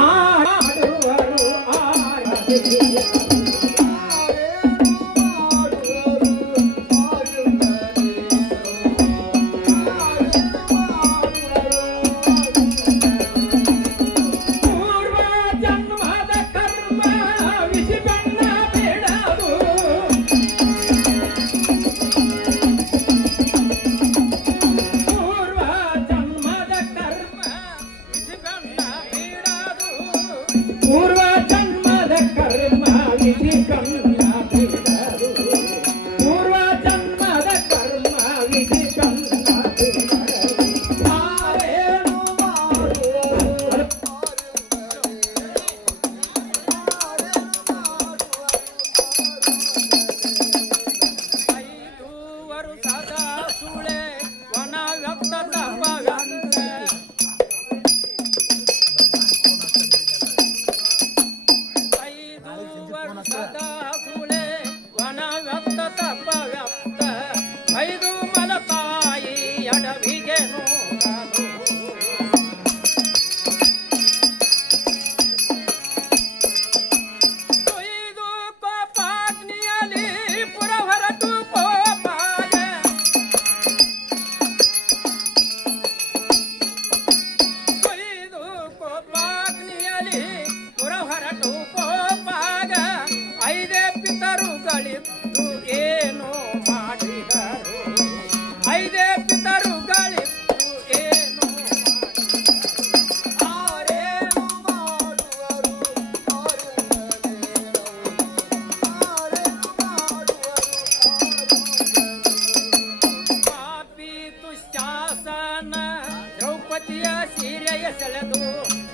ಆಡುವರು ಆರತಿ ಪೂರ್ವ ಜನ್ಮದ ಕರ್ಮ ವಿಧಿ ಕಣ್ಣ ಬಿಡರು ಪೂರ್ವ ಜನ್ಮದ ಕರ್ಮ ವಿಧಿ ಕಣ್ಣ ಬಿಡರು ನಾವೇನು ಮಾಡುವರು ಐದೂವರು ಸದಾ ಸುಳೆ ವನ ವ್ಯಕ್ತ ತಪವಂತ ಸದಾ ಸುಳೆ ವನ ವ್ಯಕ್ತ ತಪ ವ್ಯಕ್ತ ಐದು ಮಲತಾಯಿ ಅಡವಿಗೆ ನೂರದು ಕೊಯ್ದು ಕೋಪಾಗ್ನಿಯಲ್ಲಿ ಪುರ ಹೊರಟು ಕೋಪಾಗ ಕೊಯ್ದು ಕೋಪಾಗ್ನಿಯಲ್ಲಿ ಪುರ ಹೊರಟು ಕೋಪಾಗ ಐದೇ ಪಿತರುಗಳಿದ್ದು ಏನು ಮಾಡಿದರು ಐದೇ ಪಿತರುಗಳಿದ್ದು ಏನು ಆರೇನು ಮಾಡುವರು ಪಾಪಿ ದುಶ್ಯಾಸನ ದ್ರೌಪದಿಯ ಸೀರೆಯ ಸೆಳೆದು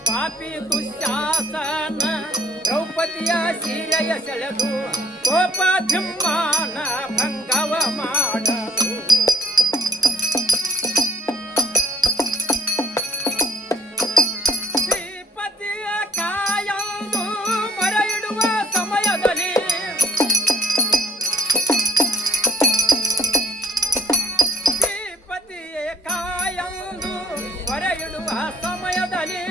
ಪಾಪಿ ದುಶ್ಯಾಸನ ದ್ರೌಪದಿಯ ಸೀರೆಯ ಸೆಳೆದು ಕೋಪಧಿಮ್ಮಾನ ಭಂಗವ ಮಾಡದು ಶ್ರೀಪತಿಯ ಕಾಯಂದು ಮೊರೆ ಇಡುವ ಸಮಯದಲ್ಲಿ ಶ್ರೀಪತಿಯ ಕಾಯಂದು ಮೊರೆ ಇಡುವ ಸಮಯದಲ್ಲಿ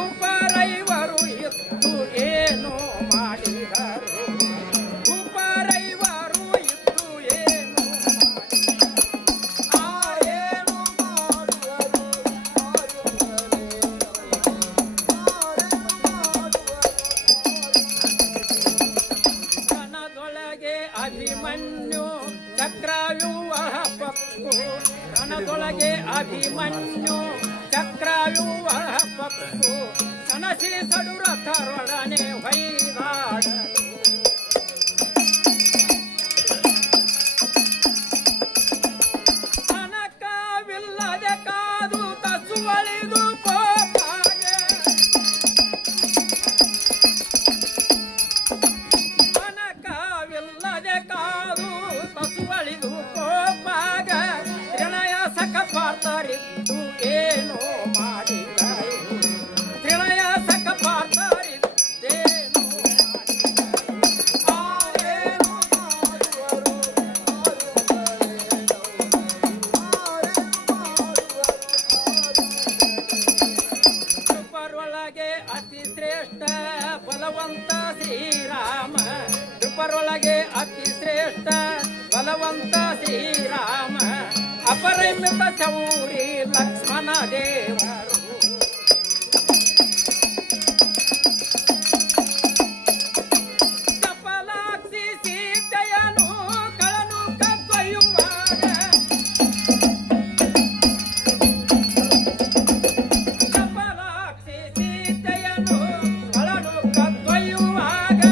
ಉಪರೈವರು ಇದ್ದು ಏನು ಮಾಡಿದರು ಉಪರೈವರು ಇದ್ದು ಏನು ಆರೇನು ಮಾಡುವರು ಕಣದೊಳಗೆ ಅಭಿಮನ್ಯು ಚಕ್ರವ್ಯೂಹ ಪಕ್ಕು ಕಣದೊಳಗೆ ಅಭಿಮನ್ಯು ಚಕ್ರವ್ಯೂಹ ಪಕ್ಕು ಕನಸಿ ಸಡುರಥರೊಡನೆ ಹೊಯ್ದಾಡದು ಕನಕವಿಲ್ಲದೆ ಕಾದು ತಸುವಳಿದು ಕೋಪಾಗೆ ಕನಕವಿಲ್ಲದೆ ಕಾದು ತಸುವಳಿದು ಕೋಪಾಗ ತ್ರಿಣಯ ಸಖ ಪಾರ್ಥರಿದ್ದು ಏನು ಮಾಡಿದರು ತ್ರಿಣಯ ಸಖ ಪಾರ್ಥರಿದ್ದೇನು ಆರೇನು ಮಾಡುವರು ನೃಪರೊಳಗೆ ಅತಿ ಶ್ರೇಷ್ಠ ಬಲವಂತ ಶ್ರೀರಾಮ ನೃಪರೊಳಗೆ ಅತಿ ಶ್ರೇಷ್ಠ ಬಲವಂತ ಶ್ರೀರಾಮ ಅಪರಿಮಿತ ಚೌರಿ ಲಕ್ಷ್ಮಣ ದೇವರು ಕಪಲಾಕ್ಷಿ ಸೀತೆಯನು ಕಳನು ಕದ್ದೊಯ್ಯುವಾಗ ಕಪಲಾಕ್ಷಿ ಸೀತೆಯನು ಕಳನು ಕದ್ದೊಯ್ಯುವಾಗ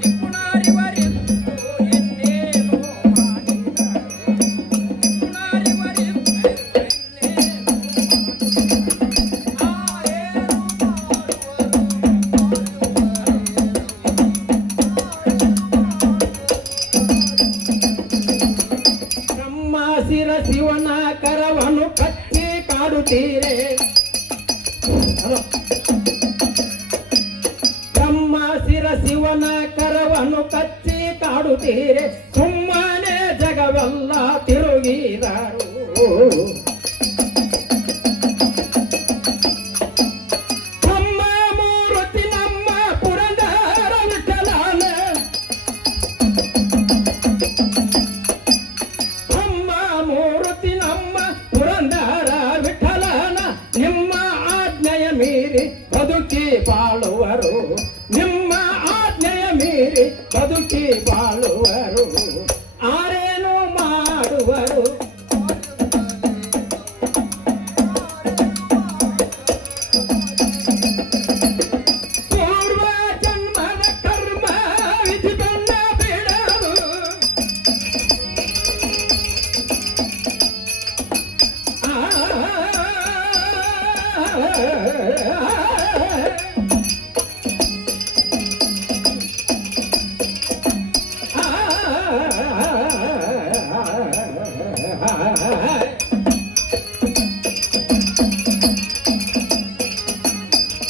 ನಿಪುಣರಿವರಿದ್ದು ಇನ್ನೇನು ಮಾಡಿದರು ನಿಪುಣರಿವರಿದ್ದು ಇನ್ನೇನು ಆರೇನು ಬ್ರಹ್ಮಾಸಿರ ಶಿವನ ಕರವನ್ನು ಕಚ್ಚಿ ಕಾಡುತ್ತೀರೆ ಬ್ರಹ್ಮಾಸಿರ ಶಿವನ ಕರವನ್ನು ಕಚ್ಚಿ ಕಾಡುತ್ತೀರೆ ಸುಮ್ಮನೆ ಜಗವೆಲ್ಲ ತಿರುಗಿದರು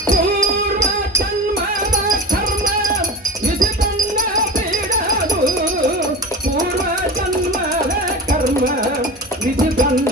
ಪೂರ್ವ ಜನ್ಮದ ಕರ್ಮ ವಿಧಿತನ್ನ ಬಿಡದು ಪೂರ್ವ ಜನ್ಮದ ಕರ್ಮ ವಿಧಿತನ್ನ